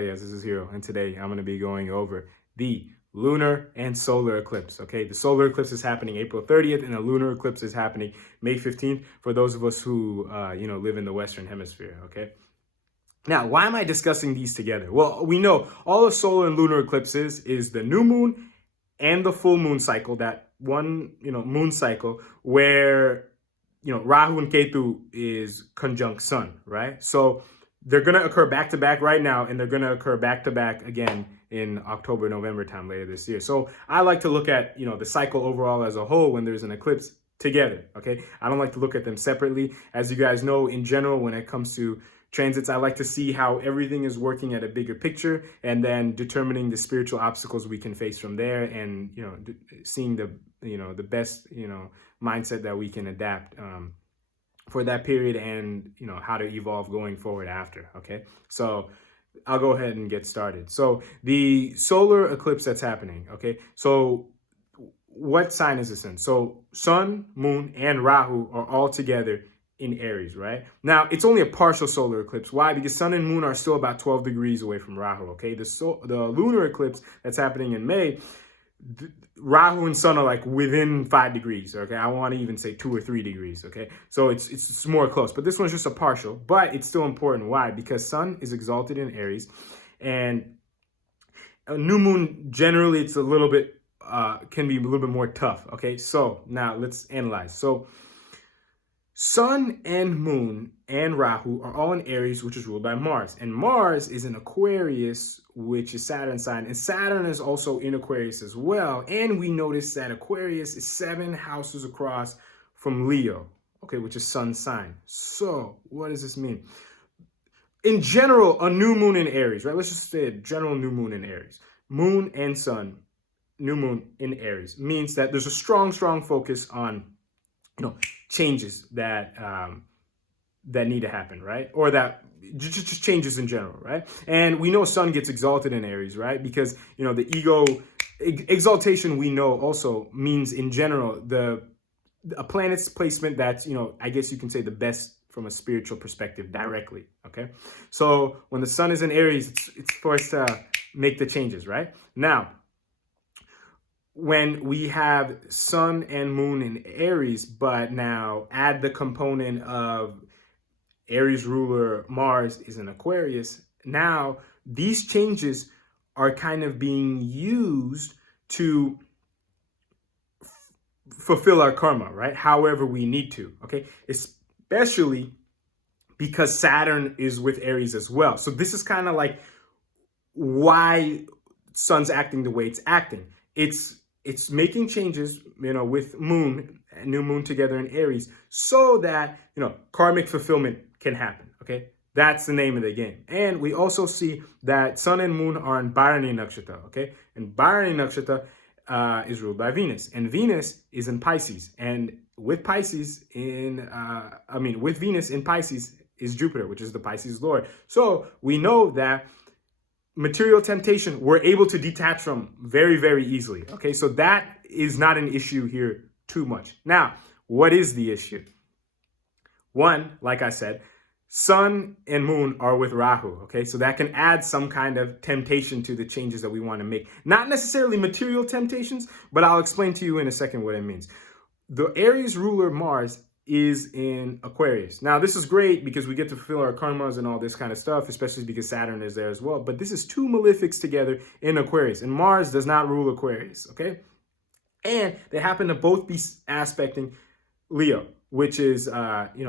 Yes, this is Hero, and today I'm going to be going over the lunar and solar eclipse. Okay, the solar eclipse is happening April 30th, and the lunar eclipse is happening May 15th for those of us who live in the Western Hemisphere. Okay. Now, why am I discussing these together? Well, we know all of solar and lunar eclipses is the new moon and the full moon cycle, that one, moon cycle where, Rahu and Ketu is conjunct sun, right? So they're going to occur back to back right now, and they're going to occur back to back again in October, November time later this year. So I like to look at, the cycle overall as a whole when there's an eclipse together, okay? I don't like to look at them separately. As you guys know, in general, when it comes to transits, I like to see how everything is working at a bigger picture, and then determining the spiritual obstacles we can face from there, and seeing the best mindset that we can adapt for that period, and how to evolve going forward after. Okay, so I'll go ahead and get started. So the solar eclipse that's happening, okay, so what sign is this in? So sun, moon, and Rahu are all together in Aries, right? Now, it's only a partial solar eclipse. Why? Because sun and moon are still about 12 degrees away from Rahu, okay? The lunar eclipse that's happening in May, Rahu and sun are like within 5 degrees, okay? I want to even say 2 or 3 degrees, okay? So it's more close, but this one's just a partial, but it's still important. Why? Because sun is exalted in Aries, and a new moon, generally, it's a little bit, can be a little bit more tough, okay? So now let's analyze. So sun and moon and Rahu are all in Aries, which is ruled by Mars. And Mars is in Aquarius, which is Saturn's sign. And Saturn is also in Aquarius as well. And we notice that Aquarius is 7 houses across from Leo, okay, which is sun's sign. So what does this mean? In general, a new moon in Aries, right? Let's just say a general new moon in Aries. Moon and sun, new moon in Aries, means that there's a strong focus on changes that that need to happen, right? Or that just changes in general, right? And we know sun gets exalted in Aries, right? Because the ego exaltation, we know also means in general a planet's placement that's I guess you can say the best from a spiritual perspective directly. Okay, so when the sun is in Aries, it's forced to make the changes, right? Now, when we have sun and moon in Aries, but now add the component of Aries ruler Mars is in Aquarius, now these changes are kind of being used to fulfill our karma, right? However we need to, okay? Especially because Saturn is with Aries as well. So this is kind of like why sun's acting the way it's acting. It's making changes, with moon and new moon together in Aries, so that, karmic fulfillment can happen, okay? That's the name of the game. And we also see that sun and moon are in Bharani Nakshatra, okay? And Bharani Nakshatra is ruled by Venus, and Venus is in Pisces. And with Pisces with Venus in Pisces is Jupiter, which is the Pisces Lord. So we know that material temptation we're able to detach from very, very easily. Okay, so that is not an issue here too much. Now, what is the issue? One, like I said, sun and moon are with Rahu. Okay, so that can add some kind of temptation to the changes that we want to make. Not necessarily material temptations, but I'll explain to you in a second what it means. The Aries ruler Mars is in Aquarius. Now, this is great because we get to fulfill our karmas and all this kind of stuff, especially because Saturn is there as well. But this is 2 malefics together in Aquarius, and Mars does not rule Aquarius, okay? And they happen to both be aspecting Leo, which is,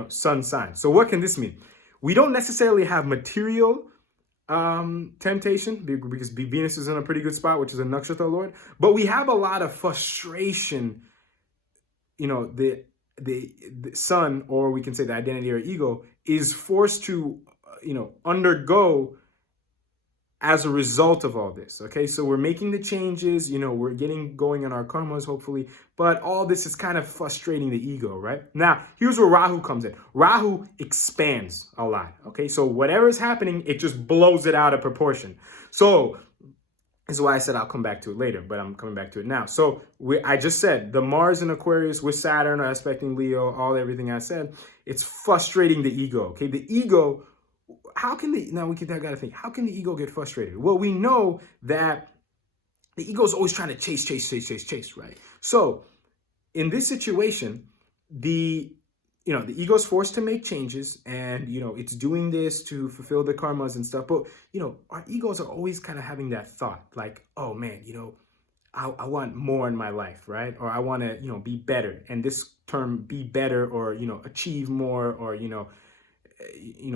sun sign. So what can this mean? We don't necessarily have material temptation because Venus is in a pretty good spot, which is a nakshatra lord, but we have a lot of frustration, the sun, or we can say the identity or ego, is forced to undergo as a result of all this. Okay, so we're making the changes, we're getting going on our karmas hopefully, but all this is kind of frustrating the ego, right? Now, here's where Rahu comes in. Rahu expands a lot. Okay, so whatever is happening, it just blows it out of proportion. So this is why I said I'll come back to it later, but I'm coming back to it now. So I just said the Mars in Aquarius with Saturn are aspecting Leo, everything I said, it's frustrating the ego, okay? The ego, how can I gotta think, how can the ego get frustrated? Well, we know that the ego is always trying to chase, right? So in this situation, the ego is forced to make changes, and it's doing this to fulfill the karmas and stuff. But our egos are always kind of having that thought, like, oh man, I want more in my life, right? Or I want to be better. And this term, be better, or achieve more, or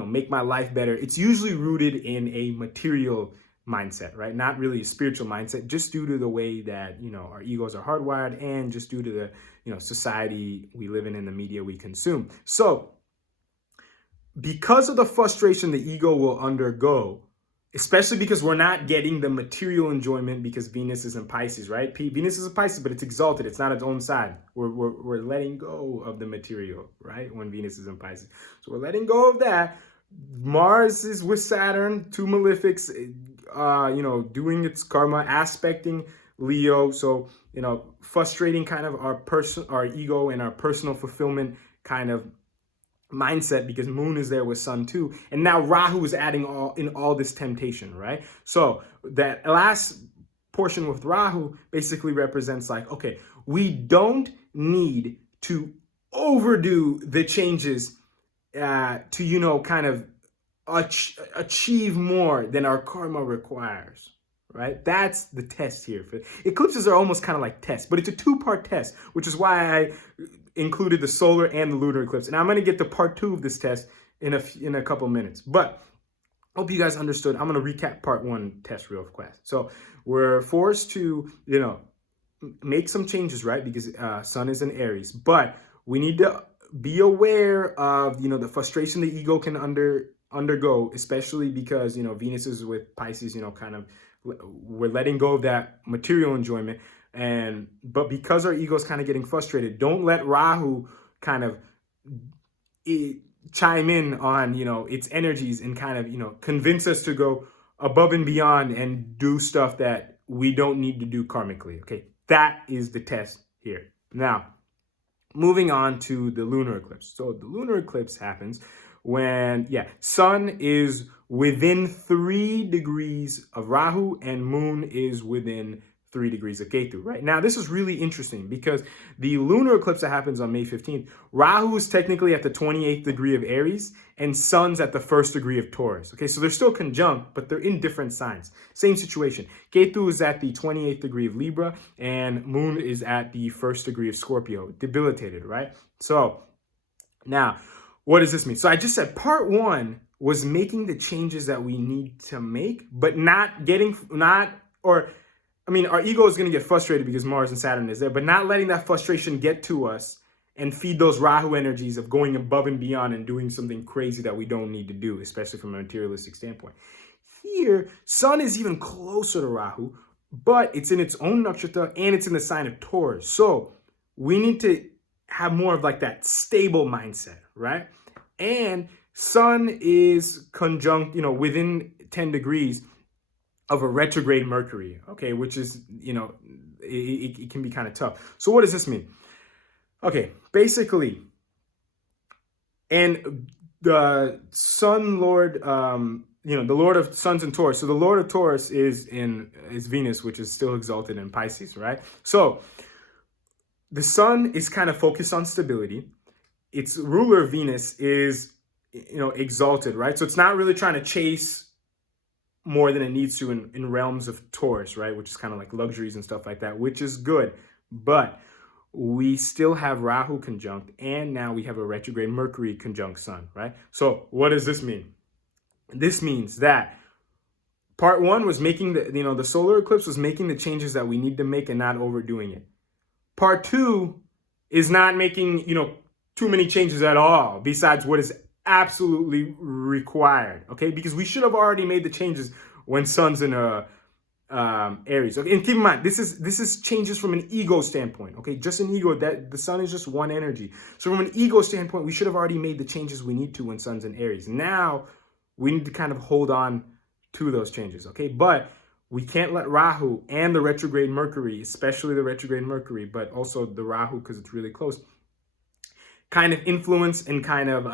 make my life better, it's usually rooted in a material mindset, right? Not really a spiritual mindset, just due to the way that our egos are hardwired, and just due to the society we live in the media we consume. So because of the frustration the ego will undergo, especially because we're not getting the material enjoyment, because Venus is in Pisces, right? Venus is in Pisces, but it's exalted. It's not its own side. We're letting go of the material, right? When Venus is in Pisces. So we're letting go of that. Mars is with Saturn, two malefics, doing its karma, aspecting Leo. So, frustrating kind of our ego and our personal fulfillment kind of mindset, because Moon is there with Sun too, and now Rahu is adding all this temptation, right? So that last portion with Rahu basically represents like, okay, we don't need to overdo the changes to kind of achieve more than our karma requires, right? That's the test here. Eclipses are almost kind of like tests, but it's a two-part test, which is why I included the solar and the lunar eclipse. And I'm going to get to part 2 of this test in a couple minutes. But hope you guys understood. I'm going to recap part 1 test real fast. So we're forced to, make some changes, right? Because Sun is in Aries. But we need to be aware of, the frustration the ego can undergo, especially because, Venus is with Pisces, kind of, we're letting go of that material enjoyment. But because our ego is kind of getting frustrated, don't let Rahu kind of chime in on, its energies and kind of, convince us to go above and beyond and do stuff that we don't need to do karmically. Okay, that is the test here. Now, moving on to the lunar eclipse. So the lunar eclipse happens when, Sun is within 3 degrees of Rahu and Moon is within 3 degrees of Ketu, right? Now, this is really interesting because the lunar eclipse that happens on May 15th, Rahu is technically at the 28th degree of Aries and Sun's at the 1st degree of Taurus. Okay, so they're still conjunct, but they're in different signs. Same situation. Ketu is at the 28th degree of Libra and Moon is at the 1st degree of Scorpio, debilitated, right? So now, what does this mean? So I just said part 1 was making the changes that we need to make, but our ego is going to get frustrated because Mars and Saturn is there, but not letting that frustration get to us and feed those Rahu energies of going above and beyond and doing something crazy that we don't need to do, especially from a materialistic standpoint. Here, Sun is even closer to Rahu, but it's in its own nakshatra and it's in the sign of Taurus. So we need to have more of like that stable mindset, right? And Sun is conjunct, within 10 degrees of a retrograde Mercury, okay, which is, it can be kind of tough. So what does this mean? Okay, basically, and the Sun Lord, the Lord of Suns and Taurus. So the Lord of Taurus is Venus, which is still exalted in Pisces, right? So the Sun is kind of focused on stability. Its ruler, Venus, is, exalted, right? So it's not really trying to chase more than it needs to in realms of Taurus, right? Which is kind of like luxuries and stuff like that, which is good. But we still have Rahu conjunct, and now we have a retrograde Mercury conjunct Sun, right? So what does this mean? This means that part 1 was making the solar eclipse was making the changes that we need to make and not overdoing it. Part 2 is not making, too many changes at all, besides what is absolutely required, okay? Because we should have already made the changes when Sun's in Aries. Okay, and keep in mind, this is changes from an ego standpoint, okay? Just an ego, that the Sun is just one energy. So from an ego standpoint, we should have already made the changes we need to when Sun's in Aries. Now, we need to kind of hold on to those changes, okay? But we can't let Rahu and the retrograde Mercury, especially the retrograde Mercury, but also the Rahu, because it's really close, kind of influence and kind of,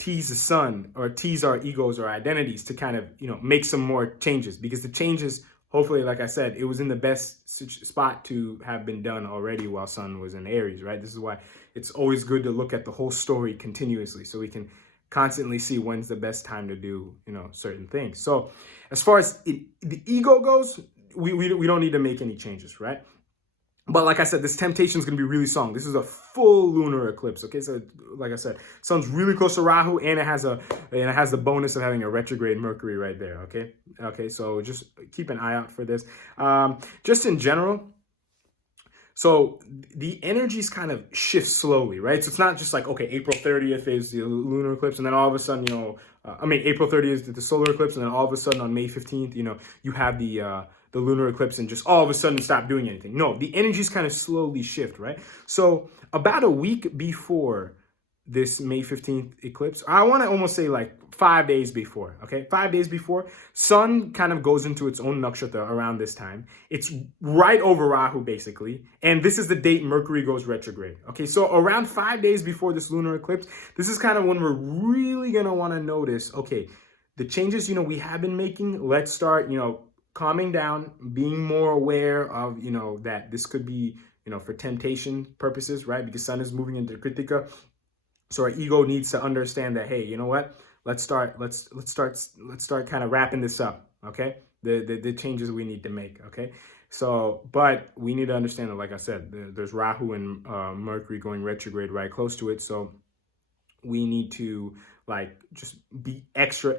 tease the sun or tease our egos or identities to kind of, make some more changes, because the changes, hopefully, like I said, it was in the best spot to have been done already while sun was in Aries, right? This is why it's always good to look at the whole story continuously, so we can constantly see when's the best time to do, certain things. So as far as the ego goes, we don't need to make any changes, right? But like I said, this temptation is going to be really strong. This is a full lunar eclipse. Okay, so like I said, sun's really close to Rahu, and it has the bonus of having a retrograde Mercury right there. Okay, so just keep an eye out for this. Just in general, so the energies kind of shift slowly, right? So it's not just like, okay, April 30th is the lunar eclipse, and then all of a sudden, April 30th is the solar eclipse, and then all of a sudden on May 15th, you have the lunar eclipse, and just all of a sudden stop doing anything. No, the energies kind of slowly shift, right? So about a week before this May 15th eclipse, I want to almost say like 5 days before, okay? 5 days before, sun kind of goes into its own nakshatra around this time. It's right over Rahu, basically, and this is the date Mercury goes retrograde, okay? So around 5 days before this lunar eclipse, this is kind of when we're really going to want to notice, okay, the changes, we have been making, let's start, calming down, being more aware of, that this could be, for temptation purposes, right? Because sun is moving into Kritika. So our ego needs to understand that, hey, you know what? Let's start kind of wrapping this up, okay? The changes we need to make, okay? So, but we need to understand that, like I said, there's Rahu and Mercury going retrograde right close to it. So we need to just be extra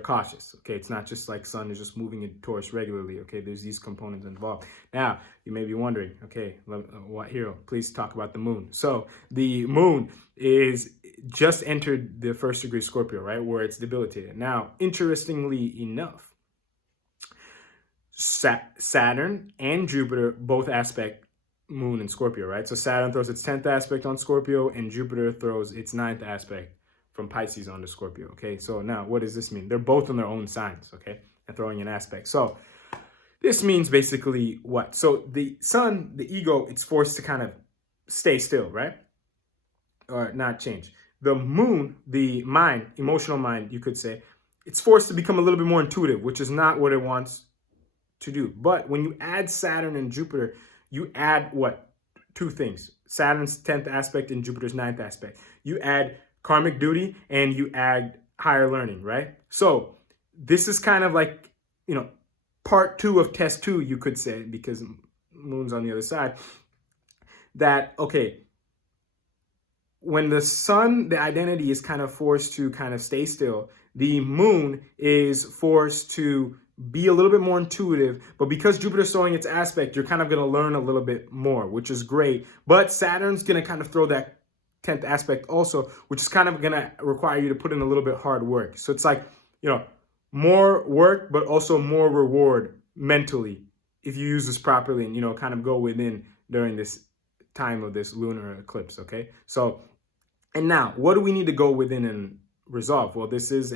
cautious. Okay, it's not just like sun is just moving in Taurus regularly. Okay, there's these components involved. Now you may be wondering, okay, what hero? Please talk about the moon. So the moon is just entered the 1st degree Scorpio, right, where it's debilitated. Now, interestingly enough, Saturn and Jupiter both aspect moon in Scorpio, right? So Saturn throws its 10th aspect on Scorpio, and Jupiter throws its 9th aspect from Pisces onto Scorpio, okay? So now, what does this mean? They're both in their own signs, okay? And throwing an aspect. So this means basically what? So the sun, the ego, it's forced to kind of stay still, right? Or not change. The moon, the mind, emotional mind, you could say, it's forced to become a little bit more intuitive, which is not what it wants to do. But when you add Saturn and Jupiter, you add what? 2 things. Saturn's 10th aspect and Jupiter's 9th aspect. You add karmic duty and you add higher learning, right? So this is kind of like, part 2 of test 2, you could say, because moon's on the other side. That, okay, when the sun, the identity is kind of forced to kind of stay still, the moon is forced to be a little bit more intuitive, but because Jupiter's throwing its aspect, you're kind of going to learn a little bit more, which is great. But Saturn's going to kind of throw that 10th aspect also, which is kind of going to require you to put in a little bit hard work. So it's like, more work, but also more reward mentally if you use this properly and, kind of go within during this time of this lunar eclipse, okay? So, and now, what do we need to go within and resolve? Well, this is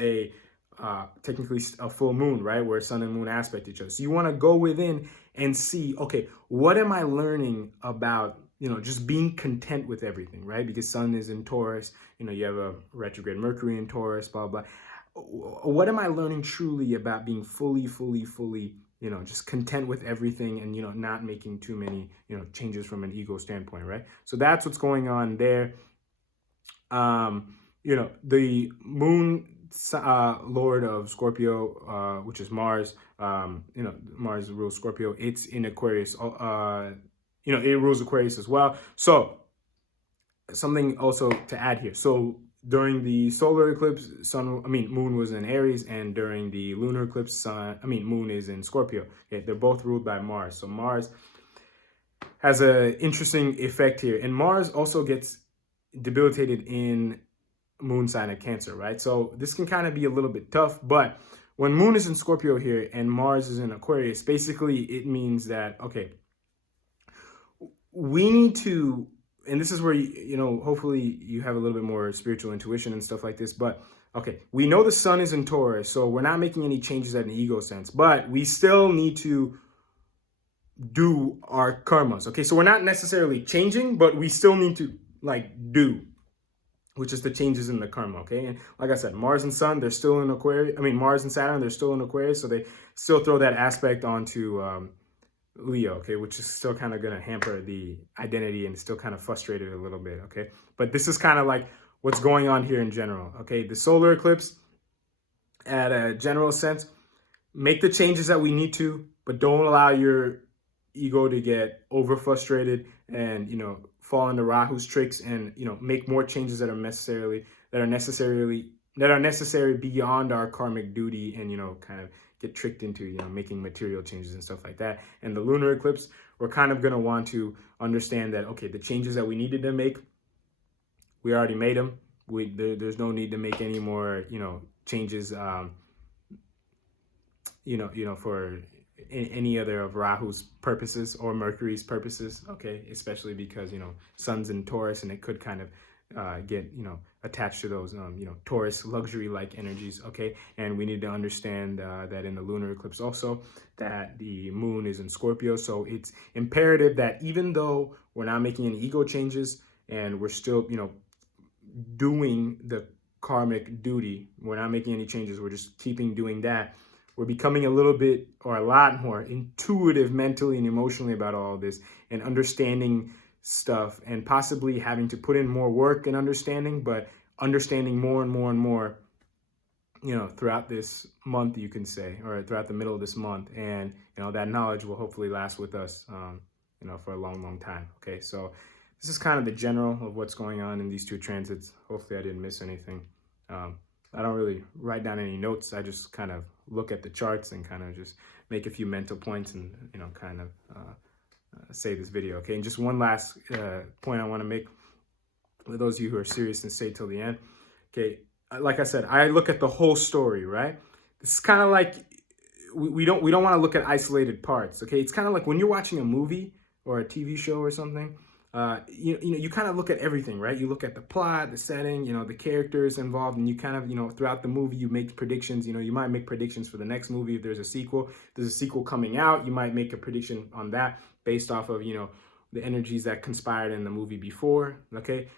technically a full moon, right? Where sun and moon aspect each other. So you want to go within and see, okay, what am I learning about, just being content with everything, right? Because sun is in Taurus, you have a retrograde Mercury in Taurus, blah, blah. What am I learning truly about being fully, just content with everything and, not making too many, changes from an ego standpoint, right? So that's what's going on there. The moon, lord of Scorpio, which is Mars, Mars rules Scorpio. It's in Aquarius, it rules Aquarius as well. So something also to add here. So during the solar eclipse, moon was in Aries, and during the lunar eclipse, moon is in Scorpio. Okay, they're both ruled by Mars. So Mars has an interesting effect here, and Mars also gets debilitated in moon sign of Cancer, right? So this can kind of be a little bit tough, but when moon is in Scorpio here and Mars is in Aquarius, basically it means that, okay, we need to, and this is where, hopefully you have a little bit more spiritual intuition and stuff like this, but okay, we know the sun is in Taurus, so we're not making any changes at an ego sense, but we still need to do our karmas, okay? So we're not necessarily changing, but we still need to do. which is the changes in the karma, okay? And like I said, Mars and Sun, they're still in Aquarius. I mean, Mars and Saturn, they're still in Aquarius, so they still throw that aspect onto Leo, okay, which is still kind of going to hamper the identity and still kind of frustrate it a little bit, okay? But this is kind of like what's going on here in general, okay? The solar eclipse, at a general sense, make the changes that we need to, but don't allow your ego to get over frustrated and, you know, fall into Rahu's tricks and, you know, make more changes that are necessary beyond our karmic duty, and, you know, kind of get tricked into, you know, making material changes and stuff like that. And the lunar eclipse, we're kind of going to want to understand that, okay, the changes that we needed to make, we already made them. There's no need to make any more, you know, changes, for any other of Rahu's purposes or Mercury's purposes, okay? Especially because, you know, Sun's in Taurus, and it could kind of get, you know, attached to those, Taurus luxury-like energies, okay? And we need to understand that in the lunar eclipse also, that the moon is in Scorpio. So it's imperative that even though we're not making any ego changes and we're still, you know, doing the karmic duty, we're not making any changes, we're just keeping doing that, we're becoming a little bit or a lot more intuitive mentally and emotionally about all of this, and understanding stuff, and possibly having to put in more work and understanding, but understanding more and more and more, you know, throughout this month, you can say, or throughout the middle of this month. And, you know, that knowledge will hopefully last with us, for a long, long time. Okay, so this is kind of the general of what's going on in these two transits. Hopefully I didn't miss anything. I don't really write down any notes. I just kind of look at the charts and kind of just make a few mental points and, you know, kind of say this video, okay? And just one last point I want to make for those of you who are serious and stay till the end, okay? Like I said, I look at the whole story, right? It's kind of like we don't want to look at isolated parts, okay? It's kind of like when you're watching a movie or a TV show or something. You kind of look at everything, right? You look at the plot, the setting, you know, the characters involved, and you kind of, you know, throughout the movie, you make predictions. You know, you might make predictions for the next movie. If there's a sequel, coming out, you might make a prediction on that based off of, you know, the energies that conspired in the movie before, okay?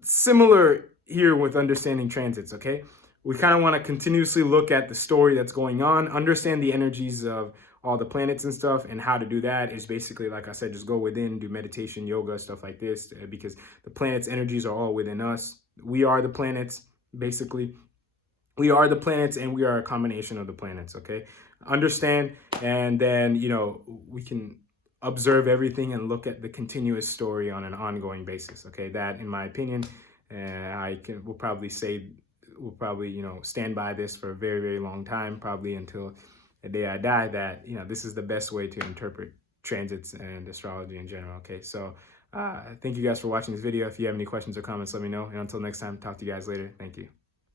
Similar here with understanding transits, okay? We kind of want to continuously look at the story that's going on, understand the energies of all the planets and stuff, and how to do that is basically, like I said, just go within, do meditation, yoga, stuff like this, because the planets' energies are all within us. We are the planets, basically. We are the planets, and we are a combination of the planets, okay? Understand, and then, you know, we can observe everything and look at the continuous story on an ongoing basis, okay? That, in my opinion, we'll probably, you know, stand by this for a very, very long time, probably until the day I die, that, you know, this is the best way to interpret transits and astrology in general, okay? So thank you guys for watching this video. If you have any questions or comments, let me know. And until next time, talk to you guys later. Thank you.